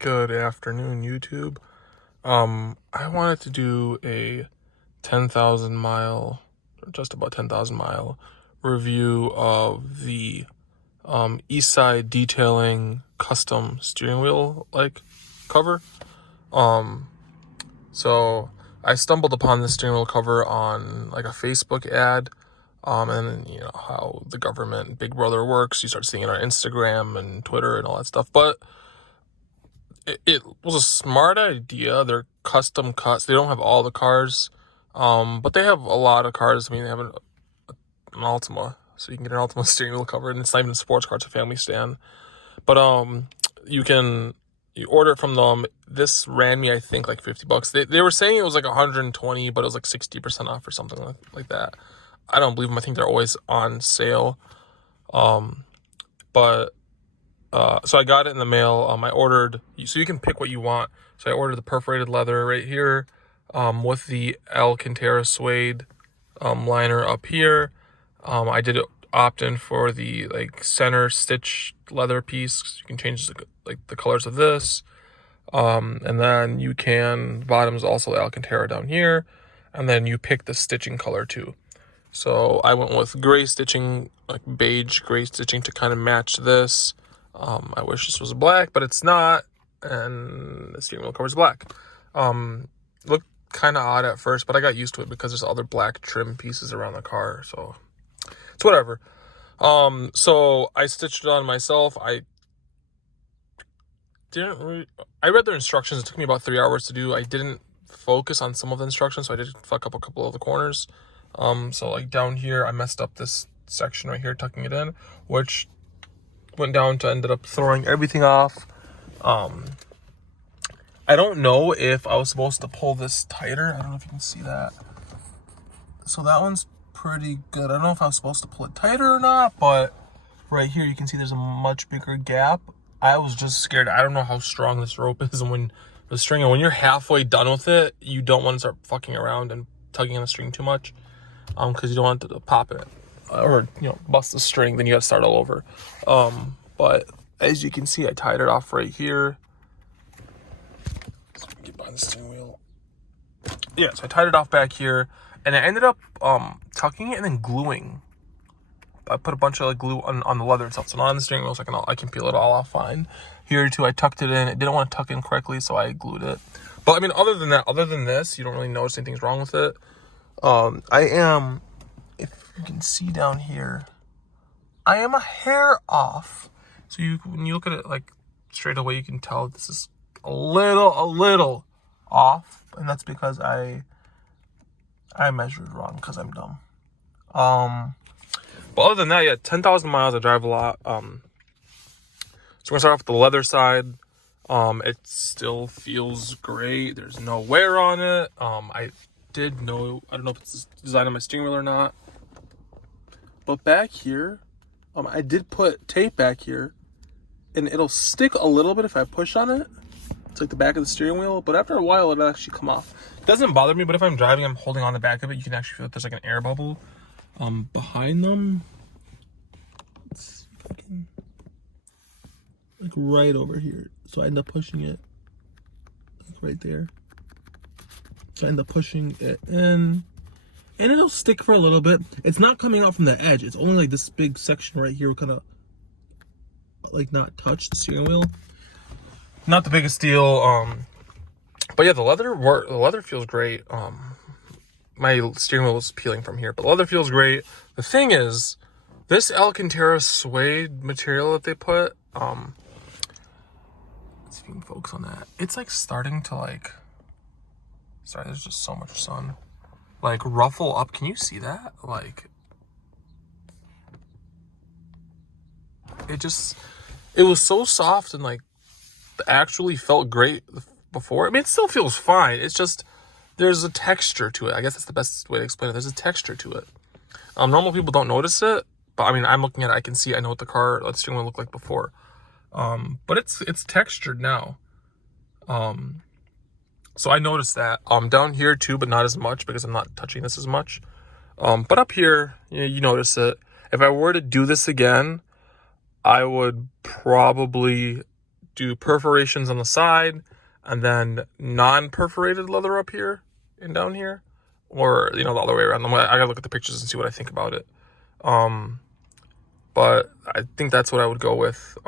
Good afternoon, YouTube. I wanted to do a 10,000 mile, or just about 10,000 mile review of the East Side Detailing custom steering wheel cover. So I stumbled upon this steering wheel cover on like a Facebook ad. And then, you know how the government Big Brother works. You start seeing it on Instagram and Twitter and all that stuff. But it was a smart idea. They're custom cuts. They don't have all the cars, but they have a lot of cars. I mean, they have an Altima, so you can get an Altima steering wheel cover, and it's not even a sports car; it's a family stand. But you order it from them. This ran me, I think, like $50. They were saying it was like 120, but it was like 60% off or something like that. I don't believe them. I think they're always on sale. But so I got it in the mail. I ordered, so you can pick what you want. So I ordered the perforated leather right here, with the Alcantara suede liner up here. I did opt in for the like center stitch leather piece. You can change the colors of this, and then you can bottoms also Alcantara down here, and then you pick the stitching color too. So I went with gray stitching, like beige gray stitching to kind of match this. I wish this was black, but it's not, and the steering wheel cover is black. Looked kind of odd at first, but I got used to it because there's other black trim pieces around the car, so it's whatever. So I stitched it on myself. I read their instructions. It took me about 3 hours to do. I didn't focus on some of the instructions, so I did fuck up a couple of the corners. So like down here, I messed up this section right here, tucking it in, which went down to ended up throwing everything off. I don't know if I was supposed to pull this tighter. I don't know if you can see that. So that one's pretty good. I don't know if I was supposed to pull it tighter or not, but right here you can see there's a much bigger gap. I was just scared. I don't know how strong this rope is, and when the string, and when you're halfway done with it, you don't want to start fucking around and tugging on the string too much, because you don't want to pop it or bust the string. Then you got to start all over. But as you can see, I tied it off right here. So get behind the steering wheel. Yeah, so I tied it off back here, and I ended up tucking it and then gluing. I put a bunch of glue on the leather itself, so not on the steering wheel, so I can peel it all off fine. Here too, I tucked it in. It didn't want to tuck in correctly, so I glued it. But I mean, other than this, you don't really notice anything's wrong with it. I am, if you can see down here, I am a hair off. So when you look at it like straight away, you can tell this is a little off, and that's because I measured wrong because I'm dumb. But other than that, yeah, 10,000 miles. I drive a lot. So we're gonna start off with the leather side. It still feels great. There's no wear on it. I don't know if it's the design of my steering wheel or not, but back here, I did put tape back here, and it'll stick a little bit if I push on it. It's like the back of the steering wheel, but after a while it'll actually come off. It doesn't bother me, but if I'm driving, I'm holding on the back of it, you can actually feel that there's like an air bubble behind them. It's fucking like right over here. So I end up pushing it like right there. So I end up pushing it in, and it'll stick for a little bit. It's not coming out from the edge. It's only like this big section right here will kind of like not touch the steering wheel. Not the biggest deal. But yeah, the leather feels great. My steering wheel is peeling from here, but the leather feels great. The thing is, this Alcantara suede material that they put, let's see if you can focus on that. It's like starting to sorry, there's just so much sun. Like ruffle up. Can you see that? Like it was so soft and like actually felt great before. I mean, it still feels fine. It's just there's a texture to it. I guess that's the best way to explain it. There's a texture to it. Normal people don't notice it, but I mean, I'm looking at it. I can see. I know what the steering wheel looked like before. But it's textured now. So I noticed that. Down here too, but not as much because I'm not touching this as much. But up here, you notice it. If I were to do this again, I would probably do perforations on the side and then non-perforated leather up here and down here, or the other way around. I gotta look at the pictures and see what I think about it. But I think that's what I would go with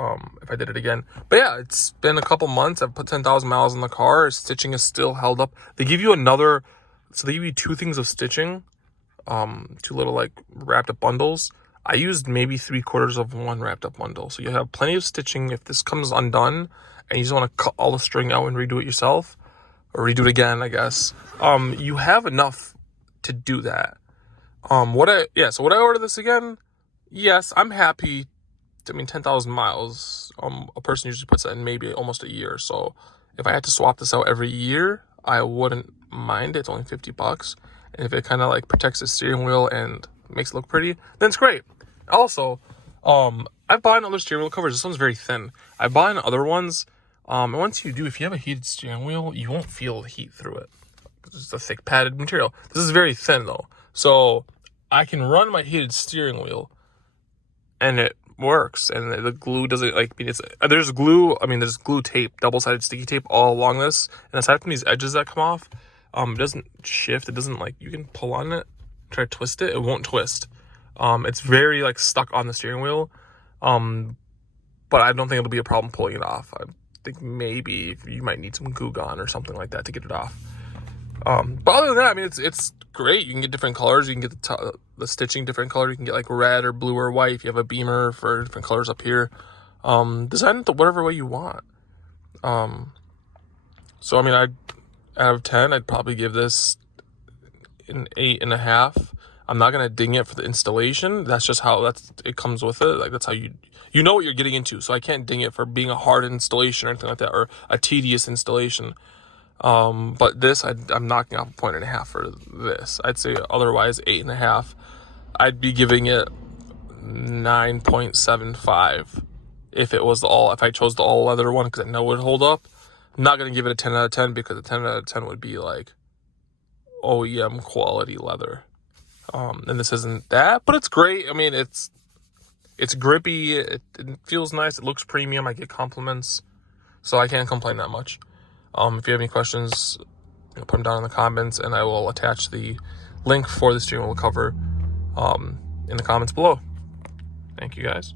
if I did it again. But yeah, it's been a couple months. I've put 10,000 miles in the car. Stitching is still held up. They give you they give you 2 things of stitching, 2 little like wrapped up bundles. I used maybe 3/4 of one wrapped up bundle. So you have plenty of stitching. If this comes undone and you just want to cut all the string out and redo it yourself, or redo it again, I guess, you have enough to do that. So would I order this again? Yes, I'm happy. 10,000 miles, a person usually puts that in maybe almost a year. So if I had to swap this out every year, I wouldn't mind. It's only $50. And if it kind of like protects the steering wheel and makes it look pretty, then it's great. Also, I've bought other steering wheel covers. This one's very thin. I bought other ones. And once you do, if you have a heated steering wheel, you won't feel the heat through it. It's a thick padded material. This is very thin though. So I can run my heated steering wheel and it works, and the glue doesn't there's glue tape, double-sided sticky tape all along this, and aside from these edges that come off, it doesn't shift. It doesn't you can pull on it, try to twist it, it won't twist. It's very stuck on the steering wheel, but I don't think it'll be a problem pulling it off. I think maybe you might need some Goo Gone or something like that to get it off. But other than that, it's great. You can get different colors. You can get the stitching different color. You can get red or blue or white if you have a Beamer for different colors up here. Design it whatever way you want. So out of 10, I'd probably give this an 8.5. I'm not gonna ding it for the installation. That's just how it comes with it. That's how you know what you're getting into. So I can't ding it for being a hard installation or anything like that, or a tedious installation. But this, I'm knocking off a 1.5 for this. I'd say otherwise 8.5. I'd be giving it 9.75 if I chose the all leather one, because I know it would hold up. I'm not gonna give it a 10 out of 10 because a 10 out of 10 would be OEM quality leather. And this isn't that, but it's great. It's grippy. It feels nice. It looks premium. I get compliments, so I can't complain that much. If you have any questions, put them down in the comments, and I will attach the link for the steering wheel cover in the comments below. Thank you, guys.